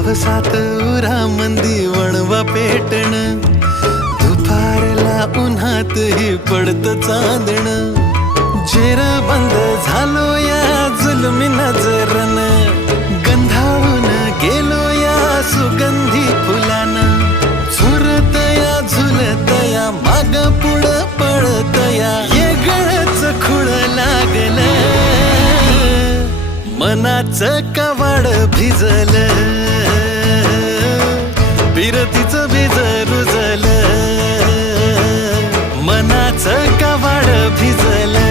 पावसात उरामंदी वणवा पेटण, दुपारला उन्हातही पडत चांदण, जेर बंद झालो या जुलमी नजरन, गंधाळून गेलो या सुगंधी फुलान, झुरतया झुलतया माग पुढ पळतया येगळच खुळ लागलं, मनाचं कवाड भिजलं, बिरतीचं बीज रुजलं, मनाचं कवाड भिजलं.